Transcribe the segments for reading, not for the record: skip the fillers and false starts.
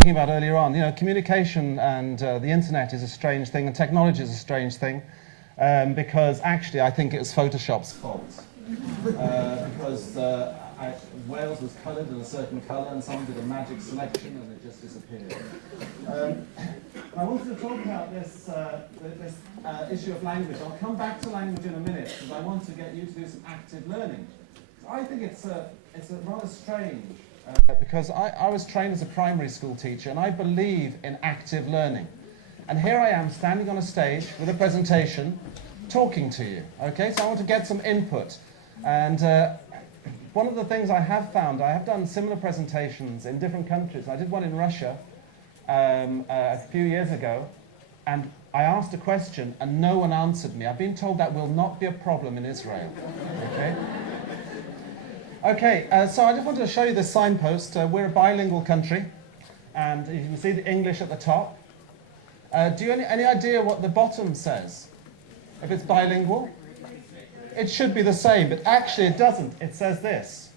Talking about earlier on, communication and the internet is a strange thing, and technology is a strange thing, because actually I think it was Photoshop's fault. Because Wales was coloured in a certain colour, and someone did a magic selection, and it just disappeared. I wanted to talk about this issue of language. I'll come back to language in a minute, because I want to get you to do some active learning. I think it's a rather strange. Because I was trained as a primary school teacher, and I believe in active learning. And here I am standing on a stage with a presentation talking to you. Okay, so I want to get some input. And one of the things I have found, I have done similar presentations in different countries. I did one in Russia a few years ago, and I asked a question and no one answered me. I've been told that will not be a problem in Israel. Okay? Okay, so I just wanted to show you this signpost. We're a bilingual country, and you can see the English at the top. Do you any idea what the bottom says? If it's bilingual? It should be the same, but actually it doesn't. It says this.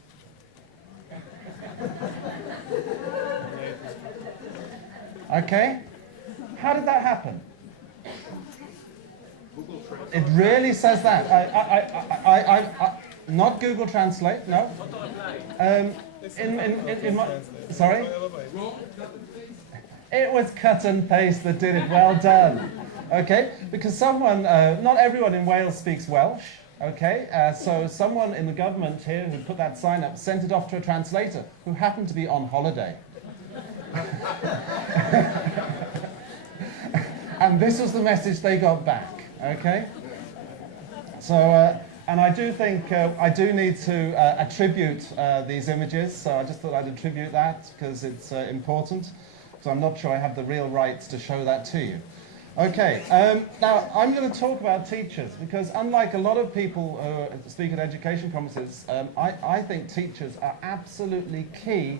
Okay? How did that happen? It really says that. Not Google Translate, no. Sorry? It was cut and paste that did it. Well done. Okay, because not everyone in Wales speaks Welsh. Okay, so someone in the government here who put that sign up sent it off to a translator who happened to be on holiday. And this was the message they got back. Okay, so. And I do think I do need to attribute these images, so I just thought I'd attribute that because it's important. So I'm not sure I have the real rights to show that to you. Okay, now I'm going to talk about teachers because unlike a lot of people who speak at education conferences, I think teachers are absolutely key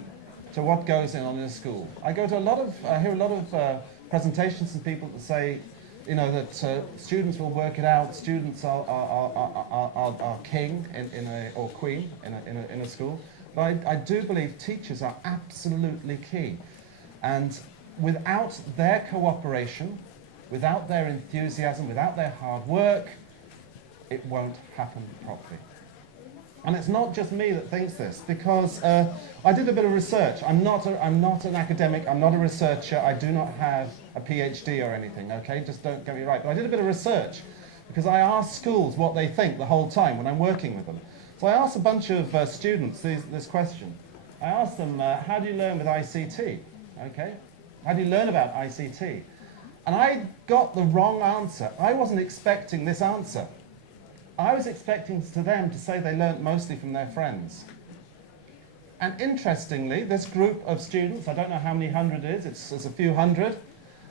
to what goes on in a school. I hear a lot of presentations from people that say, that students will work it out. Students are king or queen in a school. But I do believe teachers are absolutely key. And without their cooperation, without their enthusiasm, without their hard work, it won't happen properly. And it's not just me that thinks this, because I did a bit of research. I'm not an academic, I'm not a researcher, I do not have a PhD or anything, okay? Just don't get me right. But I did a bit of research, because I asked schools what they think the whole time when I'm working with them. So I asked a bunch of students this question. I asked them, how do you learn with ICT? Okay? How do you learn about ICT? And I got the wrong answer. I wasn't expecting this answer. I was expecting them to say they learnt mostly from their friends. And interestingly, this group of students, I don't know how many hundred it is, it's a few hundred,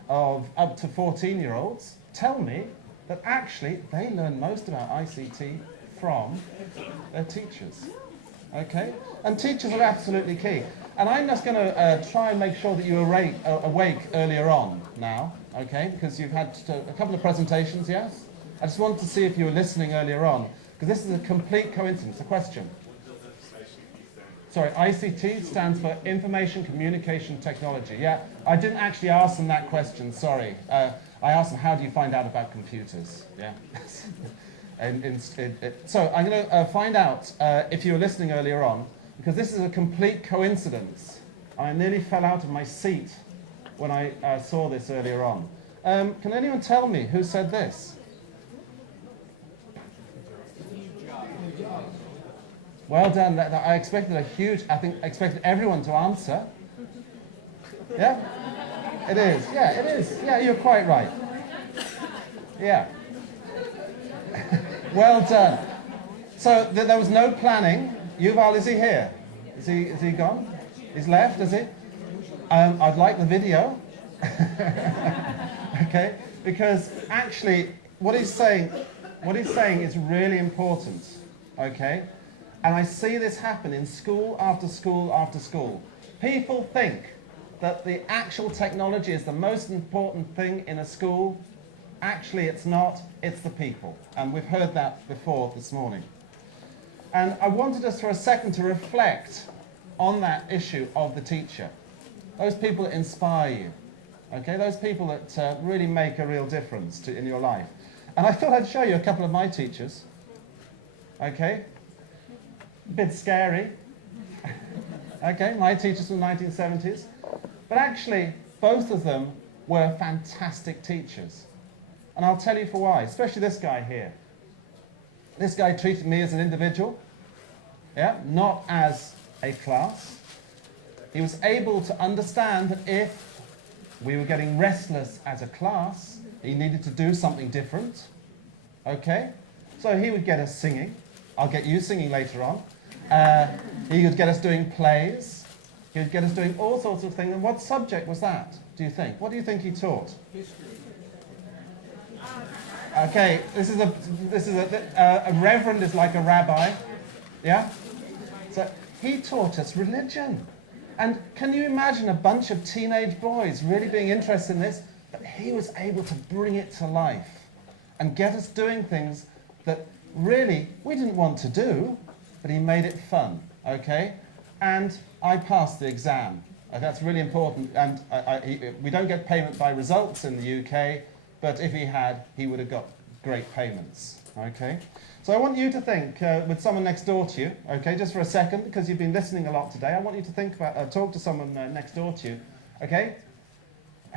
of up to 14-year-olds, tell me that actually they learn most about ICT from their teachers. Okay? And teachers are absolutely key. And I'm just going to try and make sure that you're awake earlier on now, okay? Because you've had a couple of presentations, yes? I just wanted to see if you were listening earlier on, because this is a complete coincidence. A question. Sorry, ICT stands for Information Communication Technology. Yeah, I didn't actually ask them that question, sorry. I asked them, how do you find out about computers? Yeah. So I'm going to find out if you were listening earlier on, because this is a complete coincidence. I nearly fell out of my seat when I saw this earlier on. Can anyone tell me who said this? Well done. I expected I expected everyone to answer. Yeah? It is. Yeah, it is. Yeah, you're quite right. Yeah. Well done. So there was no planning. Yuval, is he here? Is he gone? He's left, is he? I'd like the video. Okay? Because actually what he's saying is really important. Okay? And I see this happen in school after school after school. People think that the actual technology is the most important thing in a school. Actually, it's not. It's the people. And we've heard that before this morning. And I wanted us for a second to reflect on that issue of the teacher. those people that inspire you, okay? Those people that really make a real difference in your life. And I thought I'd show you a couple of my teachers, okay? A bit scary, okay? My teachers from the 1970s. But actually, both of them were fantastic teachers. And I'll tell you for why, especially this guy here. This guy treated me as an individual, yeah, not as a class. He was able to understand that if we were getting restless as a class, he needed to do something different, okay? So he would get us singing. I'll get you singing later on. He would get us doing plays. He would get us doing all sorts of things. And what subject was that, do you think? What do you think he taught? History. Okay, this is a reverend is like a rabbi, yeah? So he taught us religion. And can you imagine a bunch of teenage boys really being interested in this? But he was able to bring it to life and get us doing things that really we didn't want to do, but he made it fun, okay? And I passed the exam. That's really important. And we don't get payment by results in the UK, but if he had, he would have got great payments, okay? So I want you to think with someone next door to you, okay, just for a second, because you've been listening a lot today. I want you to think about, talk to someone next door to you, okay?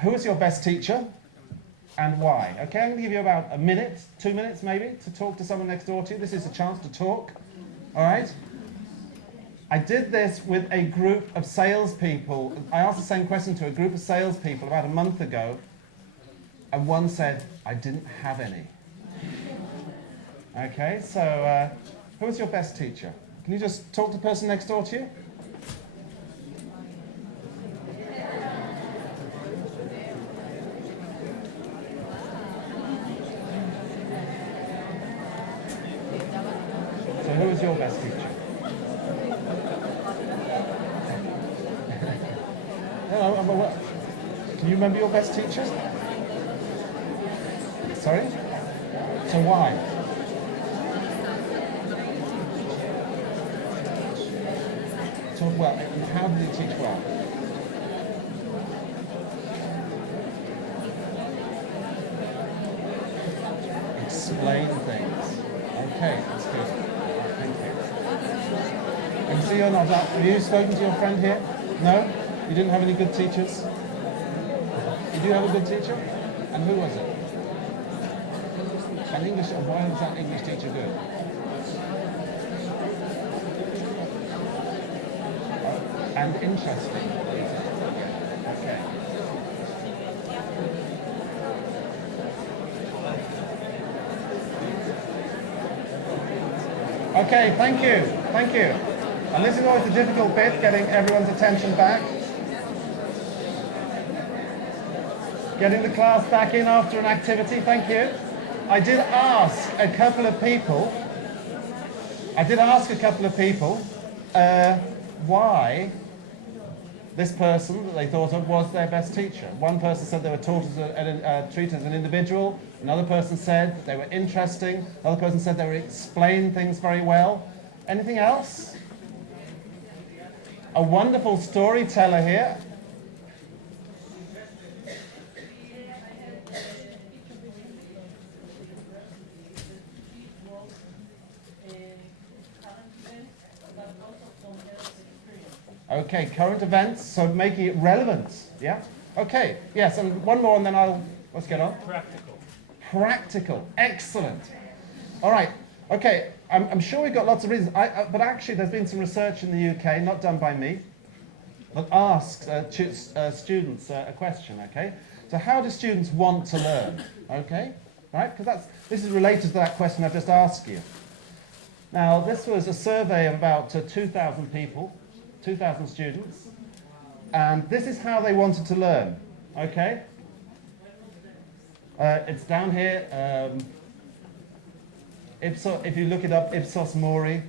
Who is your best teacher and why? Okay, I'm going to give you about a minute, 2 minutes maybe, to talk to someone next door to you. This is a chance to talk, all right? I did this with a group of salespeople. I asked the same question to a group of salespeople about a month ago, and one said, I didn't have any. Okay, so who was your best teacher? Can you just talk to the person next door to you? So who was your best teacher? No, can you remember your best teacher? Sorry? So why? So well, and how did he teach well? Explain things. Okay, that's good. Thank you. And see you're not that. Have you spoken to your friend here? No? You didn't have any good teachers? You do have a good teacher? And who was it? An English, why was that English teacher good? And interesting. Okay. Okay, thank you. Thank you. And this is always the difficult bit, getting everyone's attention back. Getting the class back in after an activity, thank you. I did ask a couple of people why this person that they thought of was their best teacher. One person said they were treated as an individual. Another person said they were interesting. Another person said they explained things very well. Anything else? A wonderful storyteller here. Okay, current events, so making it relevant, yeah? Okay, yes, and one more and then let's get on. Practical. Practical, excellent. All right, okay, I'm sure we've got lots of reasons, but actually there's been some research in the UK, not done by me, but asks students a question, okay? So how do students want to learn, okay? Right, because this is related to that question I've just asked you. Now, this was a survey of about 2,000 people, 2,000 students, and this is how they wanted to learn, okay? It's down here, if you look it up, Ipsos Mori.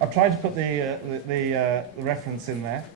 I've tried to put the reference in there.